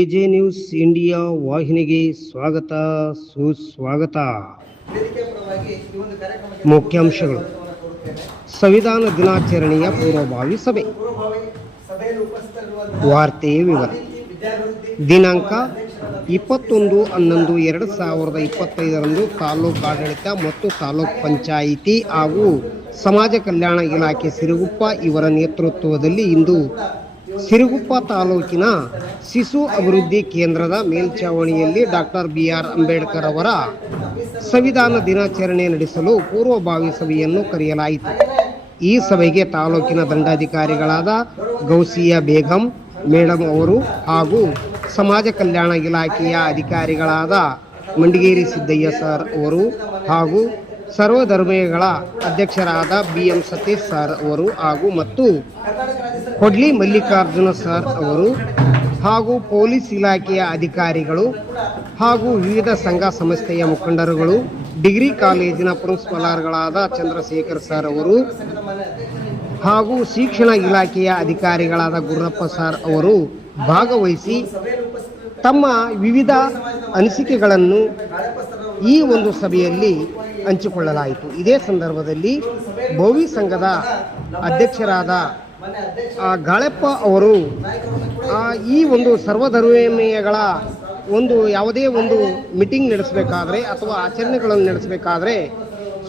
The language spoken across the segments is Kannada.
ಕೆಜೆ ನ್ಯೂಸ್ ಇಂಡಿಯಾ ವಾಹಿನಿಗೆ ಸ್ವಾಗತ, ಸುಸ್ವಾಗತ. ಮುಖ್ಯಾಂಶಗಳು. ಸಂವಿಧಾನ ದಿನಾಚರಣೆಯ ಪೂರ್ವಭಾವಿ ಸಭೆ. ವಾರ್ತೆ ವಿವರ. ದಿನಾಂಕ ಇಪ್ಪತ್ತೊಂದು ಹನ್ನೊಂದು ಎರಡು ಸಾವಿರದ ಇಪ್ಪತ್ತೈದರಂದು ತಾಲೂಕು ಆಡಳಿತ ಮತ್ತು ತಾಲೂಕ್ ಪಂಚಾಯಿತಿ ಹಾಗೂ ಸಮಾಜ ಕಲ್ಯಾಣ ಇಲಾಖೆ ಸಿರುಗುಪ್ಪ ಇವರ ನೇತೃತ್ವದಲ್ಲಿ ಇಂದು ಸಿರುಗುಪ್ಪ ತಾಲೂಕಿನ ಶಿಶು ಅಭಿವೃದ್ಧಿ ಕೇಂದ್ರದ ಮೇಲ್ಛಾವಣಿಯಲ್ಲಿ ಡಾಕ್ಟರ್ ಬಿ ಆರ್ ಅಂಬೇಡ್ಕರ್ ಅವರ ಸಂವಿಧಾನ ದಿನಾಚರಣೆ ನಡೆಸಲು ಪೂರ್ವಭಾವಿ ಸಭೆಯನ್ನು ಕರೆಯಲಾಯಿತು. ಈ ಸಭೆಗೆ ತಾಲೂಕಿನ ದಂಡಾಧಿಕಾರಿಗಳಾದ ಗೌಸಿಯಾ ಬೇಗಂ ಮೇಡಮ್ ಅವರು ಹಾಗೂ ಸಮಾಜ ಕಲ್ಯಾಣ ಇಲಾಖೆಯ ಅಧಿಕಾರಿಗಳಾದ ಮಂಡಿಗೇರಿ ಸಿದ್ದಯ್ಯ ಸರ್ ಅವರು ಹಾಗೂ ಸರ್ವಧರ್ಮಗಳ ಅಧ್ಯಕ್ಷರಾದ ಬಿ ಎಂ ಸತೀಶ್ ಸರ್ ಅವರು ಹಾಗೂ ಮತ್ತು ಕೊಡ್ಲಿ ಮಲ್ಲಿಕಾರ್ಜುನ ಸರ್ ಅವರು ಹಾಗೂ ಪೊಲೀಸ್ ಇಲಾಖೆಯ ಅಧಿಕಾರಿಗಳು ಹಾಗೂ ವಿವಿಧ ಸಂಘ ಸಂಸ್ಥೆಯ ಮುಖಂಡರುಗಳು, ಡಿಗ್ರಿ ಕಾಲೇಜಿನ ಪ್ರಿನ್ಸಿಪಾಲರ್ಗಳಾದ ಚಂದ್ರಶೇಖರ್ ಸರ್ ಅವರು ಹಾಗೂ ಶಿಕ್ಷಣ ಇಲಾಖೆಯ ಅಧಿಕಾರಿಗಳಾದ ಗುರುಪ್ಪ ಸರ್ ಅವರು ಭಾಗವಹಿಸಿ ತಮ್ಮ ವಿವಿಧ ಅನಿಸಿಕೆಗಳನ್ನು ಈ ಒಂದು ಸಭೆಯಲ್ಲಿ ಹಂಚಿಕೊಳ್ಳಲಾಯಿತು. ಇದೇ ಸಂದರ್ಭದಲ್ಲಿ ಭೋವಿ ಸಂಘದ ಅಧ್ಯಕ್ಷರಾದ ಗಾಳೆಪ್ಪ ಅವರು ಈ ಒಂದು ಸರ್ವಧರ್ಮೀಯಗಳ ಒಂದು ಯಾವುದೇ ಒಂದು ಮೀಟಿಂಗ್ ನಡೆಸಬೇಕಾದ್ರೆ ಅಥವಾ ಆಚರಣೆಗಳನ್ನು ನಡೆಸಬೇಕಾದ್ರೆ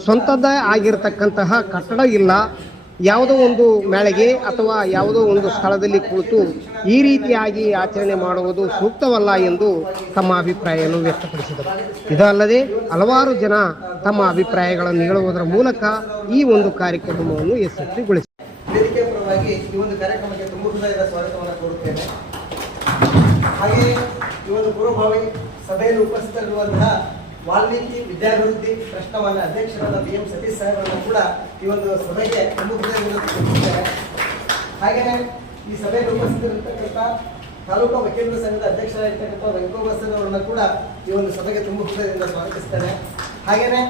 ಸ್ವಂತದ್ದೇ ಆಗಿರತಕ್ಕಂತಹ ಕಟ್ಟಡ ಇಲ್ಲ. ಯಾವುದೋ ಒಂದು ಮೇಳೆಗೆ ಅಥವಾ ಯಾವುದೋ ಒಂದು ಸ್ಥಳದಲ್ಲಿ ಕುಳಿತು ಈ ರೀತಿಯಾಗಿ ಆಚರಣೆ ಮಾಡುವುದು ಸೂಕ್ತವಲ್ಲ ಎಂದು ತಮ್ಮ ಅಭಿಪ್ರಾಯವನ್ನು ವ್ಯಕ್ತಪಡಿಸಿದರು. ಇದಲ್ಲದೆ ಹಲವಾರು ಜನ ತಮ್ಮ ಅಭಿಪ್ರಾಯಗಳನ್ನು ಹೇಳುವುದರ ಮೂಲಕ ಈ ಒಂದು ಕಾರ್ಯಕ್ರಮವನ್ನು ಯಶಸ್ವಿಗೊಳಿಸಿದರು. ಈ ಒಂದು ಕಾರ್ಯಕ್ರಮಕ್ಕೆ ತುಂಬ ಹೃದಯದ ಸ್ವಾಗತವನ್ನು ಕೋರುತ್ತೇನೆ. ಹಾಗೆ ಈ ಒಂದು ಪೂರ್ವಭಾವಿ ಸಭೆಯಲ್ಲಿ ಉಪಸ್ಥಿತರಿರುವಂತಹ ವಾಲ್ಮೀಕಿ ವಿದ್ಯಾಭಿವೃದ್ಧಿ ಪ್ರಶ್ನವನ್ನ ಅಧ್ಯಕ್ಷರಾದ ಬಿ ಎಂ ಸತೀಶ್ ಸಾಹೇಬರನ್ನು ಕೂಡ ಈ ಒಂದು ಸಭೆಗೆ ತುಂಬ ಹೃದಯದಿಂದ ಹಾಗೆಯೇ ಈ ಸಭೆಯಲ್ಲಿ ಉಪಸ್ಥಿತರಿರ್ತಕ್ಕಂಥ ತಾಲೂಕು ವಕೀಲರ ಸಂಘದ ಅಧ್ಯಕ್ಷರಾಗಿರ್ತಕ್ಕಂಥ ಅವರನ್ನು ಕೂಡ ಈ ಒಂದು ಸಭೆಗೆ ತುಂಬ ಹೃದಯದಿಂದ ಸ್ವಾಗತಿಸ್ತೇನೆ ಹಾಗೆಯೇ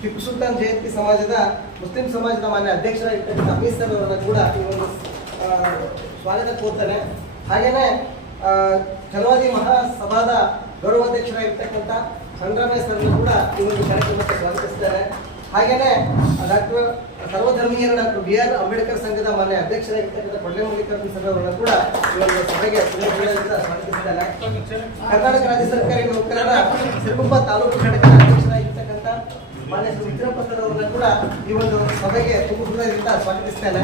ಟಿಪ್ಪು ಸುಲ್ತಾನ್ ಜಯಂತಿ ಸಮಾಜದ ಮುಸ್ಲಿಂ ಸಮಾಜದ ಮಾನ್ಯ ಅಧ್ಯಕ್ಷರಾಗಿರ್ತಕ್ಕಂಥ ಅಮೀರ್ ಸರ್ ಅವರನ್ನು ಕೂಡ ಈ ಒಂದು ಸ್ವಾಗತ ಕೋರ್ತಾನೆ. ಹಾಗೆಯೇ ಆ, ಚಲವಾದಿ ಮಹಾಸಭಾದ ಗೌರವಾಧ್ಯಕ್ಷರಾಗಿರ್ತಕ್ಕಂಥ ಸಂಗ್ರಾಮಯ್ಯ ಸರ್ನು ಕೂಡ ಈ ಒಂದು ಕಾರ್ಯಕ್ರಮಕ್ಕೆ ಸ್ವಾಗತಿಸಿದ್ದಾರೆ ಹಾಗೆಯೇ ಡಾಕ್ಟರ್ ಸರ್ವಧರ್ಮೀಯರ ಡಾಕ್ಟರ್ ಬಿ ಆರ್ ಅಂಬೇಡ್ಕರ್ ಸಂಘದ ಮಾನ್ಯ ಅಧ್ಯಕ್ಷರಾಗಿರ್ತಕ್ಕಂಥ ಬಂಡೆ ಮಲ್ಲಿಕಾರ್ಜುನ ಸರ್ ಅವರನ್ನು ಕೂಡ ಈ ಒಂದು ಸಭೆಗೆ ಸ್ವಾಗತಿಸಿದ್ದಾರೆ ಕರ್ನಾಟಕ ರಾಜ್ಯ ಸರ್ಕಾರಿ ನೌಕರರ ಸಿರುಗುಪ್ಪ ತಾಲೂಕು ಘಟಕದ ಅಧ್ಯಕ್ಷರಾಗಿರ್ತಕ್ಕಂಥ ಮಾನ್ಯ ಶ್ರೀ ಸರ್ ಅವರನ್ನು ಕೂಡ ಈ ಒಂದು ಸಭೆಗೆ ತುಂಬ ಹೃದಯದಿಂದ ಸ್ವಾಗತಿಸ್ತೇನೆ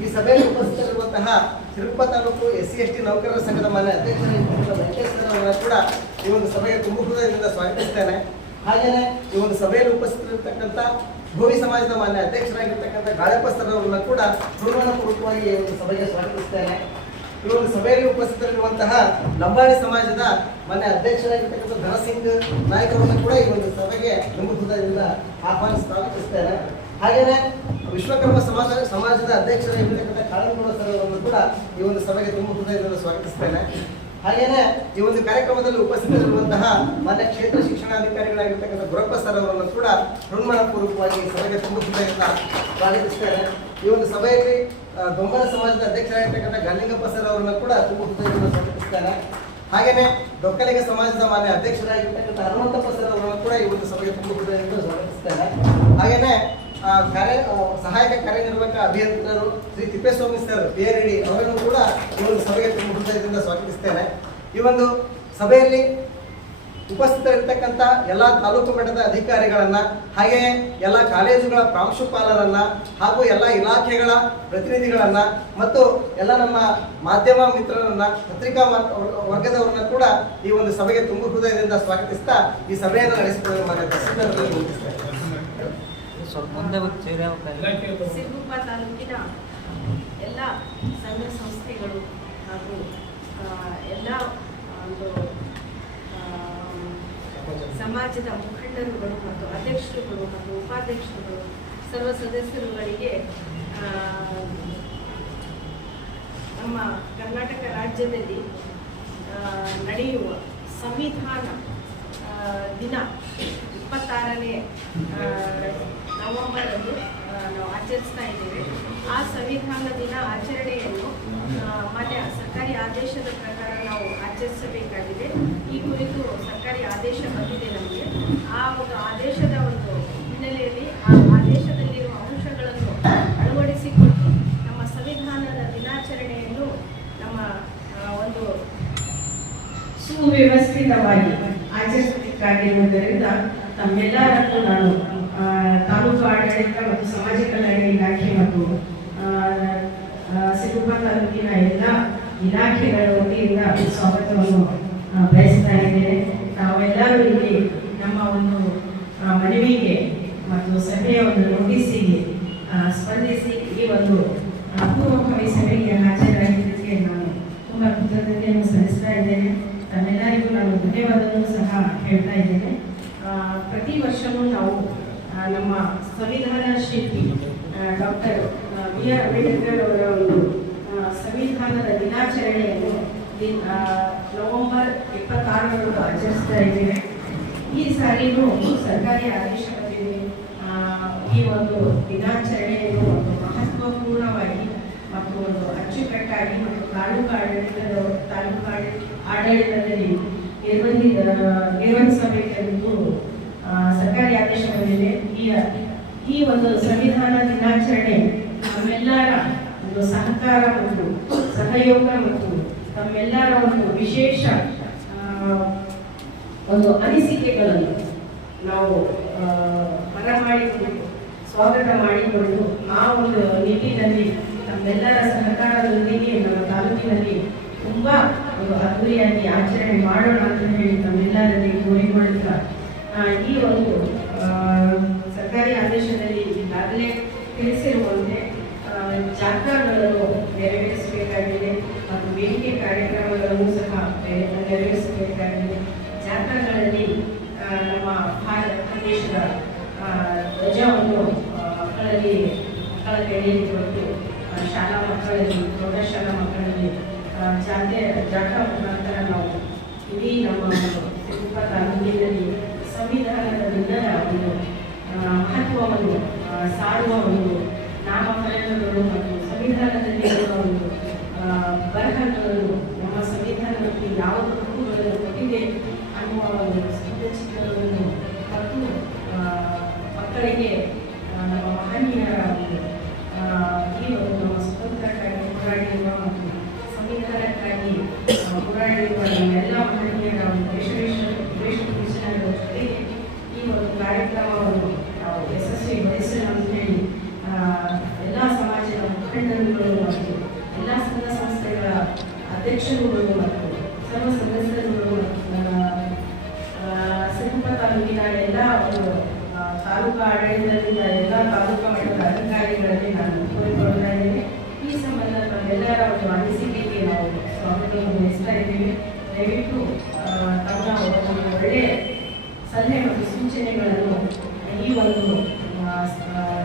ಈ ಸಭೆಯಲ್ಲಿ ಉಪಸ್ಥಿತರಿರುವಂತಹ ಸಿರುಗುಪ್ಪ ತಾಲೂಕು ಎಸ್ ಸಿ ಎಸ್ ಟಿ ನೌಕರರ ಸಂಘದ ಮಾನ್ಯ ಅಧ್ಯಕ್ಷರಾಗಿರ್ತಕ್ಕಂಥ ವೆಂಕಟೇಶ್ ಕೂಡ ಈ ಒಂದು ಸಭೆಗೆ ತುಂಬು ಹೃದಯದಿಂದ ಸ್ವಾಗತಿಸ್ತೇನೆ ಹಾಗೆಯೇ ಈ ಒಂದು ಸಭೆಯಲ್ಲಿ ಉಪಸ್ಥಿತರಿರ್ತಕ್ಕಂಥ ಭೋವಿ ಸಮಾಜದ ಮಾನ್ಯ ಅಧ್ಯಕ್ಷರಾಗಿರ್ತಕ್ಕಂಥ ಗಾಳಪ್ಪ ಸರ್ ಕೂಡ ಪೂರ್ವಪೂರ್ವಕವಾಗಿ ಈ ಒಂದು ಸಭೆಗೆ ಸ್ವಾಗತಿಸ್ತೇನೆ. ಈ ಒಂದು ಸಭೆಯಲ್ಲಿ ಉಪಸ್ಥಿತರಿರುವಂತಹ ಲಂಬಾಣಿ ಸಮಾಜದ ಮಾನ್ಯ ಅಧ್ಯಕ್ಷರಾಗಿರ್ತಕ್ಕಂಥ ಧನಸಿಂಗ್ ನಾಯಕರನ್ನು ಕೂಡ ಈ ಒಂದು ಸಭೆಗೆ ತುಂಬ ಆಹ್ವಾನ ಸ್ವಾಗತಿಸ್ತೇನೆ. ಹಾಗೆಯೇ ವಿಶ್ವಕರ್ಮ ಸಮಾಜ, ಸಮಾಜದ ಅಧ್ಯಕ್ಷರಾಗಿರ್ತಕ್ಕಂಥ ಕಾಳಂಗೌಡ ಸರ್ ಅವರನ್ನು ಕೂಡ ಈ ಒಂದು ಸಭೆಗೆ ತುಂಬ ಹೃದಯದಿಂದ ಸ್ವಾಗತಿಸ್ತೇನೆ. ಹಾಗೆಯೇ ಈ ಒಂದು ಕಾರ್ಯಕ್ರಮದಲ್ಲಿ ಉಪಸ್ಥಿತರಿರುವಂತಹ ಮಾನ್ಯ ಕ್ಷೇತ್ರ ಶಿಕ್ಷಣಾಧಿಕಾರಿಗಳಾಗಿರ್ತಕ್ಕಂಥ ಗುರಪ್ಪ ಸರ್ ಅವರನ್ನು ಕೂಡ ಪೂರ್ವಕವಾಗಿ ಈ ಸಭೆಗೆ ತುಂಬ ಹೃದಯದಿಂದ ಸ್ವಾಗತಿಸ್ತೇನೆ ಈ ಒಂದು ಸಭೆಯಲ್ಲಿ ಆ, ಸಮಾಜದ ಅಧ್ಯಕ್ಷರಾಗಿರ್ತಕ್ಕಂಥ ಗಲ್ಲಿಂಗಪ್ಪ ಸರ್ ಅವರನ್ನು ಕೂಡ ತುಂಬ ಹೃದಯದಿಂದ ಸ್ವಾಗತಿಸ್ತೇನೆ ಹಾಗೆಯೇ ದೊಕ್ಕಲಿಗ ಸಮಾಜದ ಮಾನ್ಯ ಅಧ್ಯಕ್ಷರಾಗಿರ್ತಕ್ಕಂಥ ಹನುಮಂತಪ್ಪ ಸರ್ ಅವರನ್ನು ಕೂಡ ಈ ಒಂದು ಸಭೆಗೆ ತುಂಬ ಹೃದಯದಿಂದ ಸ್ವಾಗತಿಸ್ತೇನೆ ಹಾಗೆಯೇ ಆ, ಕಾರ್ಯ ಸಹಾಯಕ ಕಾರ್ಯನಿರ್ವಾಹಕ ಅಭಿಯಂತರರು Shri Thippeswamy sir P R ಅವರನ್ನು ಕೂಡ ಈ ಒಂದು ಸಭೆಗೆ ತುಂಬ ಹೃದಯದಿಂದ ಸ್ವಾಗತಿಸ್ತೇನೆ ಈ ಒಂದು ಸಭೆಯಲ್ಲಿ ಉಪಸ್ಥಿತರಿರ್ತಕ್ಕಂಥ ಎಲ್ಲ ತಾಲೂಕು ಮಟ್ಟದ ಅಧಿಕಾರಿಗಳನ್ನ, ಹಾಗೆಯೇ ಎಲ್ಲ ಕಾಲೇಜುಗಳ ಪ್ರಾಂಶುಪಾಲರನ್ನ ಹಾಗೂ ಎಲ್ಲ ಇಲಾಖೆಗಳ ಪ್ರತಿನಿಧಿಗಳನ್ನ ಮತ್ತು ಎಲ್ಲ ನಮ್ಮ ಮಾಧ್ಯಮ ಮಿತ್ರರನ್ನ, ಪತ್ರಿಕಾ ವರ್ಗದವರನ್ನ ಕೂಡ ಈ ಒಂದು ಸಭೆಗೆ ತುಂಬು ಹೃದಯದಿಂದ ಸ್ವಾಗತಿಸ್ತಾ ಈ ಸಭೆಯನ್ನು ನಡೆಸಿಕೊಳ್ಳುವ ವಿನಂತಿಸ್ತೇನೆ. ಸ್ವಲ್ಪ ಮುಂದೆ ಹೋಗಿ ಸಿರುಗುಪ್ಪ ತಾಲೂಕಿನ ಎಲ್ಲ ಸಂಘ ಸಂಸ್ಥೆಗಳು ಹಾಗೂ ಎಲ್ಲ ಒಂದು ಸಮಾಜದ ಮುಖಂಡರುಗಳು ಮತ್ತು ಅಧ್ಯಕ್ಷರುಗಳು ಮತ್ತು ಉಪಾಧ್ಯಕ್ಷರುಗಳು, ಸರ್ವ ಸದಸ್ಯರುಗಳಿಗೆ ನಮ್ಮ ಕರ್ನಾಟಕ ರಾಜ್ಯದಲ್ಲಿ ನಡೆಯುವ ಸಂವಿಧಾನ ದಿನ ಇಪ್ಪತ್ತಾರನೇ ಆ, ನವೆಂಬರ್ ಅನ್ನು ನಾವು ಆಚರಿಸ್ತಾ ಇದ್ದೇವೆ. ಆ ಸಂವಿಧಾನ ದಿನ ಆಚರಣೆಯನ್ನು ಮತ್ತೆ ಸರ್ಕಾರಿ ಆದೇಶದ ಪ್ರಕಾರ ನಾವು ಆಚರಿಸಬೇಕಾಗಿದೆ. ಈ ಕುರಿತು ಸರ್ಕಾರಿ ಆದೇಶ ಬಂದಿದೆ ನಮಗೆ. ಆ ಒಂದು ಆದೇಶದ ಒಂದು ಹಿನ್ನೆಲೆಯಲ್ಲಿ ಆ ಆದೇಶದಲ್ಲಿರುವ ಅಂಶಗಳನ್ನು ಅಳವಡಿಸಿಕೊಂಡು ನಮ್ಮ ಸಂವಿಧಾನದ ದಿನಾಚರಣೆಯನ್ನು ನಮ್ಮ ಒಂದು ಸುವ್ಯವಸ್ಥಿತವಾಗಿ ಆಚರಿಸಬೇಕಾಗಿರುವುದರಿಂದ ತಮ್ಮೆಲ್ಲರನ್ನು ನಾನು ಆಡಳಿತ ಮತ್ತು ಸಮಾಜ ಕಲ್ಯಾಣ ಇಲಾಖೆ ಮತ್ತು ಸಿಗುಪ್ಪ ತಾಲೂಕಿನ ಎಲ್ಲ ಇಲಾಖೆಗಳ ವತಿಯಿಂದ ಸ್ವಾಗತವನ್ನು ಬಯಸ್ತಾ ಇದ್ದೇನೆ. ತಾವೆಲ್ಲರೂ ಇಲ್ಲಿ ನಮ್ಮ ಒಂದು ಮನವಿಗೆ ಮತ್ತು ಸಭೆಯ ಒಂದು ನೋಟಿಸಿಗೆ ಸ್ಪಂದಿಸಿ ಈ ಒಂದು ಪೂರ್ವಭಾವಿ ಸಭೆಗೆ ಹಾಜರಾಗಿದ್ದಕ್ಕೆ ನಾನು ತುಂಬ ಕೃತಜ್ಞತೆಯನ್ನು ಸಲ್ಲಿಸ್ತಾ ಇದ್ದೇನೆ. ತಮ್ಮೆಲ್ಲರಿಗೂ ನಾನು ಧನ್ಯವಾದವನ್ನು ಸಹ ಹೇಳ್ತಾ ಇದ್ದೇನೆ. ಪ್ರತಿ ವರ್ಷವೂ ನಾವು ನಮ್ಮ ಸಂವಿಧಾನ ಶಿಲ್ಪಿ ಡಾಕ್ಟರ್ ಬಿ ಆರ್ ಅಂಬೇಡ್ಕರ್ ಅವರ ಒಂದು ಸಂವಿಧಾನದ ದಿನಾಚರಣೆಯನ್ನು ನವೆಂಬರ್ ಇಪ್ಪತ್ತಾರರಂದು ಆಚರಿಸ್ತಾ ಇದ್ದೇವೆ. ಈ ಸಾರಿನೂ ಸರ್ಕಾರಿ ಆದೇಶ ಬಂದಿದೆ ಈ ಒಂದು ದಿನಾಚರಣೆಯನ್ನು ಒಂದು ಮಹತ್ವಪೂರ್ಣವಾಗಿ ಮತ್ತು ಒಂದು ಅಚ್ಚುಕಟ್ಟಾಗಿ ಮತ್ತು ತಾಲೂಕು ಆಡಳಿತದ, ತಾಲೂಕು ಆಡಳಿತ ಆಡಳಿತದಲ್ಲಿ ನಿರ್ಬಂಧಿ ನಿರ್ವಹಿಸಬೇಕೆಂದು ಸರ್ಕಾರಿ ಆದೇಶ ಬಂದಿದೆ ಈ ಈ ಒಂದು ಸಂವಿಧಾನ ದಿನಾಚರಣೆ ನಮ್ಮೆಲ್ಲರ ಒಂದು ಸಹಕಾರ ಮತ್ತು ಸಹಯೋಗ ಮತ್ತು ತಮ್ಮೆಲ್ಲರ ಒಂದು ವಿಶೇಷ ಒಂದು ಅನಿಸಿಕೆಗಳನ್ನು ನಾವು ಬರಮಾಡಿಕೊಂಡು ಸ್ವಾಗತ ಮಾಡಿಕೊಂಡು ಆ ಒಂದು ನಿಟ್ಟಿನಲ್ಲಿ ನಮ್ಮೆಲ್ಲರ ಸಹಕಾರದೊಂದಿಗೆ ನಮ್ಮ ತಾಲೂಕಿನಲ್ಲಿ ತುಂಬ ಒಂದು ಅದ್ದೂರಿಯಾಗಿ ಆಚರಣೆ ಮಾಡೋಣ ಅಂತ ಹೇಳಿ ನಮ್ಮೆಲ್ಲರಲ್ಲಿ ಕೋರಿಕೊಳ್ಳುತ್ತಾ ಈ ಒಂದು ಸರ್ಕಾರಿ ಆದೇಶದಲ್ಲಿ ಈಗಾಗಲೇ ತಿಳಿಸಿರುವಂತೆ ಜಾಥಾಗಳನ್ನು ನೆರವೇರಿಸಬೇಕಾಗಿದೆ ಮತ್ತು ವೇದಿಕೆ ಕಾರ್ಯಕ್ರಮಗಳನ್ನು ಸಹ ನೆರ- ನೆರವೇರಿಸಬೇಕಾಗಿದೆ. ಜಾಥಾಗಳಲ್ಲಿ ನಮ್ಮ ಭಾರತ ದೇಶದ ಧ್ವಜವನ್ನು ಮಕ್ಕಳಲ್ಲಿ, ಮಕ್ಕಳ ಕೈಯಲ್ಲಿ ಕೊಟ್ಟು ಶಾಲಾ ಮಕ್ಕಳಲ್ಲಿ, ಪ್ರೌಢಶಾಲಾ ಮಕ್ಕಳಲ್ಲಿ ಜಾತೆ ಜಾಥಾ ಮುಖಾಂತರ ನಾವು ಇಡೀ ನಮ್ಮ ಸಿಂಪ ತಾಲೂಕಿನಲ್ಲಿ ಸಂವಿಧಾನದ ಒಂದು ಆ, ಸಾರುವ ನಾಮಫಲಕಗಳು ಮತ್ತು ಸಂವಿಧಾನದಲ್ಲಿ ಇರುವ ಒಂದು ಆ, ಬರಹಗಳನ್ನು ನಮ್ಮ ಸಂವಿಧಾನದಲ್ಲಿ ಯಾವ ಹಕ್ಕುಗಳನ್ನು ಕೊಟ್ಟಿದೆ ಅನ್ನುವ ಒಂದು ಸ್ತಬ್ಧ ಚಿತ್ರಗಳನ್ನು ಮತ್ತು ಮಕ್ಕಳಿಗೆ ನಮ್ಮ ಮಹನೀಯರ ಈ ಒಂದು ನಮ್ಮ ಸ್ವತಂತ್ರಕ್ಕಾಗಿ ಹೋರಾಡಿರುವ ಮತ್ತು ಸಂವಿಧಾನಕ್ಕಾಗಿ ಹೋರಾಡಿರುವ ನಮ್ಮೆಲ್ಲ ಮಹನೀಯರ ಒಂದು ವಿಶ್ವೇಶ್ವರ ವೇಷಭೂಷಣಗಳ ಜೊತೆಗೆ ಈ ಒಂದು ಕಾರ್ಯಕ್ರಮವನ್ನು ನಾವು ಯಶಸ್ವಿಗೊಳಿಸೋಣ ಅಂತ ಹೇಳಿ ಎಲ್ಲ ಸಮಾಜದ ಮುಖಂಡರುಗಳು ಮತ್ತು ಎಲ್ಲ ಸಂಘ ಸಂಸ್ಥೆಗಳ ಅಧ್ಯಕ್ಷರುಗಳು ಮತ್ತು ಸರ್ವ ಸದಸ್ಯರುಗಳು ಸಿರುಗುಪ್ಪ ತಾಲೂಕಿನ ಎಲ್ಲ ಒಂದು ತಾಲೂಕು ಆಡಳಿತದಿಂದ ಎಲ್ಲ ತಾಲೂಕು ಮಟ್ಟದ ಅಧಿಕಾರಿಗಳಲ್ಲಿ ನಾನು ಕೋರಿಕೊಳ್ತಾ ಇದ್ದೇನೆ. ಈ ಸಂಬಂಧ ನಮ್ಮೆಲ್ಲರ ಒಂದು ಅನಿಸಿಕೆಗೆ ನಾವು ಸ್ವಾಗತವನ್ನು ಬಯಸ್ತಾ ಇದ್ದೀವಿ. ದಯವಿಟ್ಟು ತಮ್ಮ ಒಂದು ಒಳ್ಳೆಯ ಸಲಹೆ ಮತ್ತು ಸೂಚನೆಗಳನ್ನು ಒಂದು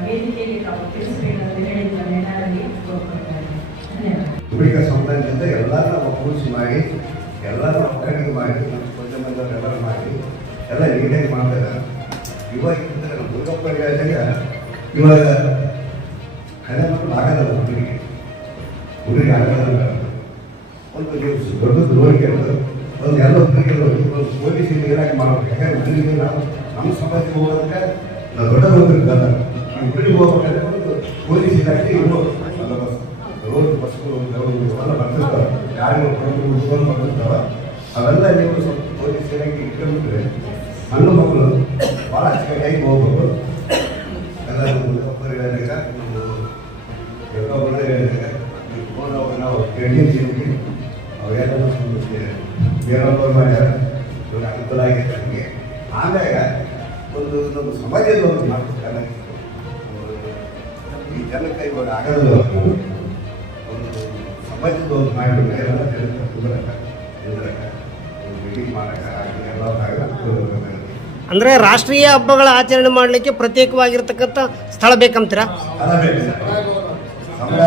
ವೇದಿಕೆಗೆ ತಾವು ತಿಳಿಸಬೇಕಂತ ಹೇಳಿ ಇದ್ದೇನೆ. ಧನ್ಯವಾದ. ಸಮುದಾಯದಿಂದ ಎಲ್ಲರೂ ಒಗ್ಗೂಡಿಸಿ ಮಾಡಿ ಎಲ್ಲರ ಒಗ್ಗಟ್ಟಿಗೆ ಮಾಡಿ ನಮ್ಮ ಮಾಡಿ, ಎಲ್ಲ ನೀಟಾಗಿ ಮಾಡ್ತಾರೆ. ಇವಾಗ ನಮ್ಮ ದುರ್ಗಪ್ಪ ಇವಾಗ ಹಳೆ ಮಕ್ಕಳು ಆಗಲ್ಲ ಹುಡುಗರಿಗೆ ಹುಡುಗರಿಗೆ ಒಂದು ನೀವು ದೊಡ್ಡ ಒಂದು ಎಲ್ಲ ಹುಡುಗರಿಗೆ ಒಂದು ಪೊಲೀಸ್ ಇಲಾಖೆ ಮಾಡಬೇಕು. ಯಾಕಂದ್ರೆ ನಾವು, ನಮ್ಮ ಸಮಾಜಕ್ಕೆ ಹೋಗೋದಕ್ಕೆ ನಾವು ದೊಡ್ಡ ಹುಡುಗರಿಗೆ ಬರಲ್ಲ ಈ ಹುಡುಗರಿಗೆ ಹೋಗ್ಬೇಕಾದ್ರೆ ಪೊಲೀಸ್ ಇಲಾಖೆ ಬಂದೋಬಸ್ತ್ ರೋಡ್ ಬಸ್ಗಳು ಎಲ್ಲ ಬರ್ತಿರ್ತಾವೆ. ಯಾರಿಗೂ ಫೋನ್ ಬರ್ತಿರ್ತಾವೆ ಅವೆಲ್ಲ ನೀವು ಸ್ವಲ್ಪ ಪೊಲೀಸ್ ಇಲಾಖೆ ಇಟ್ಕೊಂಡ್ಬಿಟ್ರೆ ಸಣ್ಣ ಅಂದ್ರೆ ರಾಷ್ಟ್ರೀಯ ಹಬ್ಬಗಳ ಆಚರಣೆ ಮಾಡಲಿಕ್ಕೆ ಪ್ರತ್ಯೇಕವಾಗಿರ್ತಕ್ಕಂಥ ಸ್ಥಳ ಬೇಕಂತೀರಾ? ಸಮಯ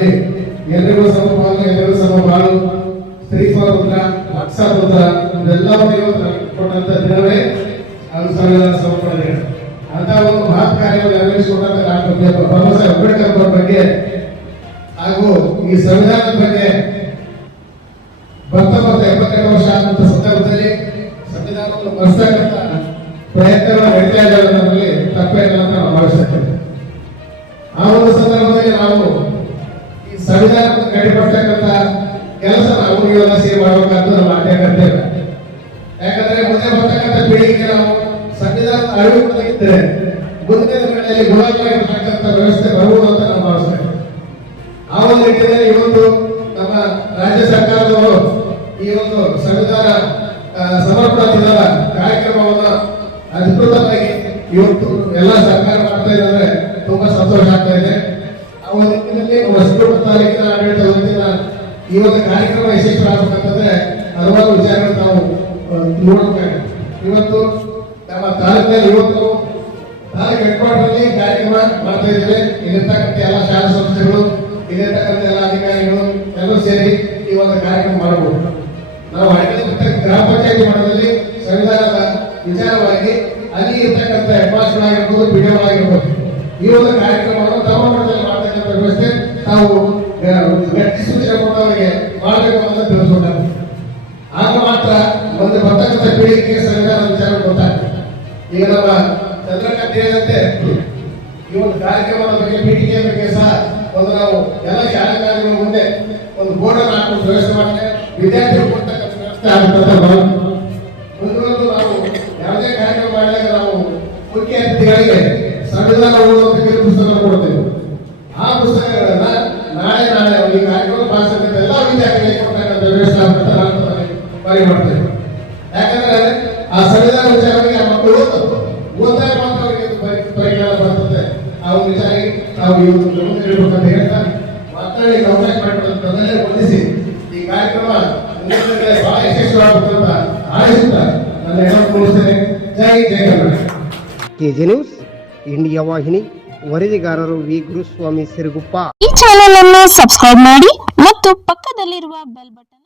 ಭಾರತದಲ್ಲಿ ಎಲ್ಲರಿಗೂ ಸಮಪಾಲು ಎಲ್ಲರಿಗೂ ಸಮಪಾಲು ಸ್ತ್ರೀ ಸ್ವಾತಂತ್ರ್ಯ ಲಕ್ಷ ಸ್ವಾತಂತ್ರ್ಯ ಇದೆಲ್ಲವೂ ಇವತ್ತು ನಮಗೆ ಕೊಟ್ಟಂತ ದಿನವೇ ಅದು ಸಂವಿಧಾನ ಸಮರ್ಪಣೆ ಅಂತ ಒಂದು ಮಹತ್ ಕಾರ್ಯವನ್ನು ನೆರವೇರಿಸಿಕೊಂಡಂತ ಡಾಕ್ಟರ್ ಬಾಬಾ ಸಾಹೇಬ್ ಅಂಬೇಡ್ಕರ್ ಅವರ ಬಗ್ಗೆ ಹಾಗೂ ಈ ಸಂವಿಧಾನದ ಬಗ್ಗೆ ಬರ್ತಾ ಬರ್ತಾ ಎಪ್ಪತ್ತೆರಡು ವರ್ಷ ಆದಂತ ಸಂದರ್ಭದಲ್ಲಿ ಸಂವಿಧಾನವನ್ನು ಮರೆಸ್ತಕ್ಕಂಥ ಕರ್ತವ್ಯ ಯಾಕಂದ್ರೆ ಮುಂದೆ ಬರ್ತಕ್ಕಂಥ ಪೀಳಿಗೆ ನಾವು ಸಂವಿಧಾನ ಕೊಡದಿದ್ದರೆ ಮುಂದಿನ ದಿನಗಳಲ್ಲಿ ಗುಣವಾಗಿರ್ತಕ್ಕಂಥ ವ್ಯವಸ್ಥೆ ಬರುವುದು ಅಂತ ನಾವು ಭಾವಿಸ್ತೇವೆ. ಆ ಒಂದು ನಿಟ್ಟಿನಲ್ಲಿ ಇವತ್ತು ನಮ್ಮ ರಾಜ್ಯ ಸರ್ಕಾರದವರು ಈ ಒಂದು ಸಂವಿಧಾನ ಸಮರ್ಪಣಾ ದಿನದ ಕಾರ್ಯಕ್ರಮವನ್ನು ಅಧಿಕೃತವಾಗಿ ಇವತ್ತು ಎಲ್ಲ ಸರ್ಕಾರ ಮಾಡ್ತಾ ಇದ್ದಾರೆ. ತುಂಬಾ ಸಂತೋಷ ಆಗ್ತಾ ಇದೆ. ಆ ಒಂದು ನಿಟ್ಟಿನಲ್ಲಿ ಹೊಸಕೋಟೆ ತಾಲೂಕಿನ ಆಡಳಿತ ಈ ಒಂದು ಕಾರ್ಯಕ್ರಮ ಯಶಸ್ವಿಯಾಗಬೇಕಂತಂದ್ರೆ ಹಲವಾರು ವಿಚಾರಗಳು ಆ, ನೋಡಬೇಕಾಗಿದೆ ಇವತ್ತು ನಮ್ಮ ತಾಲೂಕಿನಲ್ಲಿ ಇವತ್ತು ತಾಲೂಕು ಹೆಡ್ ಕ್ವಾರ್ಟರ್ನಲ್ಲಿ ಕಾರ್ಯಕ್ರಮ ಮಾಡ್ತಾ ಇದ್ದೇವೆ. ಇಲ್ಲಿರ್ತಕ್ಕಂಥ ಎಲ್ಲ ಶಾಲಾ ಸಂಸ್ಥೆಗಳು ಇಲ್ಲಿರ್ತಕ್ಕಂಥ ಎಲ್ಲ ಅಧಿಕಾರಿಗಳು ಎಲ್ಲರೂ ಸೇರಿ ಈ ಒಂದು ಕಾರ್ಯಕ್ರಮ ಮಾಡಬಹುದು. ನಾವು ಹಳ್ಳಿ ಗ್ರಾಮ ಪಂಚಾಯತಿ ಮಟ್ಟದಲ್ಲಿ ಸಂವಿಧಾನದ ವಿಚಾರವಾಗಿ ಅಲ್ಲಿ ಇರ್ತಕ್ಕಂಥ ಹೆಡ್ಮಾಸ್ಟರ್ಗಳಾಗಿರ್ಬೋದು ಪಿಡಿಒಗಳಾಗಿರ್ಬೋದು ಈ ಒಂದು ಕಾರ್ಯಕ್ರಮವನ್ನು ತಮ್ಮ ಮಟ್ಟದಲ್ಲಿ ಮಾಡ್ತಕ್ಕಂಥ ವ್ಯವಸ್ಥೆ ತಾವು ಹೇಳಿದಂತೆ ಈ ಒಂದು ಕಾರ್ಯಕ್ರಮದ ಬಗ್ಗೆ ಪೀಠಿಕೆ ಬಗ್ಗೆ ಸಹ ಒಂದು ನಾವು ಎಲ್ಲ ಶಾಲೆಗಳ ಮುಂದೆ ಒಂದು ಬೋರ್ಡ್ ಅನ್ನು ಹಾಕೊಂಡು ವ್ಯವಸ್ಥೆ ಮಾಡಿದ್ರೆ ವಿದ್ಯಾರ್ಥಿಗಳು ಕೊಡ್ತಕ್ಕಂಥ ಮುಂದುವರೆದು ನಾವು ಯಾವುದೇ ಕಾರ್ಯಕ್ರಮ ಮಾಡಿದಾಗ ನಾವು ಮುಖ್ಯ ಅತಿಥಿಗಳಿಗೆ ಸಂವಿಧಾನ ಓದುವಂತ ಪುಸ್ತಕ ಕೊಡ್ತೇವೆ ಆ ಪುಸ್ತಕಗಳನ್ನ ನಾಳೆ ನಾಳೆ ಈ ಕಾರ್ಯಕ್ರಮ ಭಾಷಣ ಎಲ್ಲ ವಿದ್ಯಾರ್ಥಿಗಳಿಗೆ ಕೊಡ್ತಕ್ಕಂಥ ವ್ಯವಸ್ಥೆ ಆಗುತ್ತೆ ಅಂತ ನಾನು ಬಾರಿ ಮಾಡ್ತೇವೆ ಯಾಕಂದ್ರೆ ಆ ಸಂವಿಧಾನ ವಿಚಾರವಾಗಿ ಆ ಮಕ್ಕಳು ಓದ್ತಾರೆ ಓದ್ದಾಗ ಮಾತ್ರ ಅವರಿಗೆ ಅದು ಪರಿ- ಪರಿಜ್ಞಾನ ಬರ್ತದೆ ಆ ಒಂದು ವಿಚಾರವಾಗಿ ನಾವು ಇವತ್ತು ಗಮನ ನೀಡಬೇಕಂತ ಹೇಳ್ತಾ ಮಾತನಾಡಿ ಅವಕಾಶ ಮಾಡಿಕೊಡೋದನ್ನೇ ವಂದಿಸಿ ಈ ಕಾರ್ಯಕ್ರಮ ಮುಂದಿನ ದಿನಗಳಲ್ಲಿ ಬಹಳ ಯಶಸ್ವಿಯಾಗಬೇಕು ಅಂತ ಆಶಿಸುತ್ತಾ ನನ್ನ ಹೆಸರು ಮುಗಿಸ್ತೇನೆ ಜೈ ಜೈ ಕರ್ನಾಟಕ ಕೆಜೆ ನ್ಯೂಸ್, ಇಂಡಿಯಾ ವಾಹಿನಿ, ವರದಿಗಾರರು ವಿ. ಗುರುಸ್ವಾಮಿ ಸಿರುಗುಪ್ಪ. ಈ ಚಾನೆಲ್ ಅನ್ನು ಸಬ್ಸ್ಕ್ರೈಬ್ ಮಾಡಿ ಮತ್ತು ಪಕ್ಕದಲ್ಲಿರುವ ಬೆಲ್ ಬಟನ್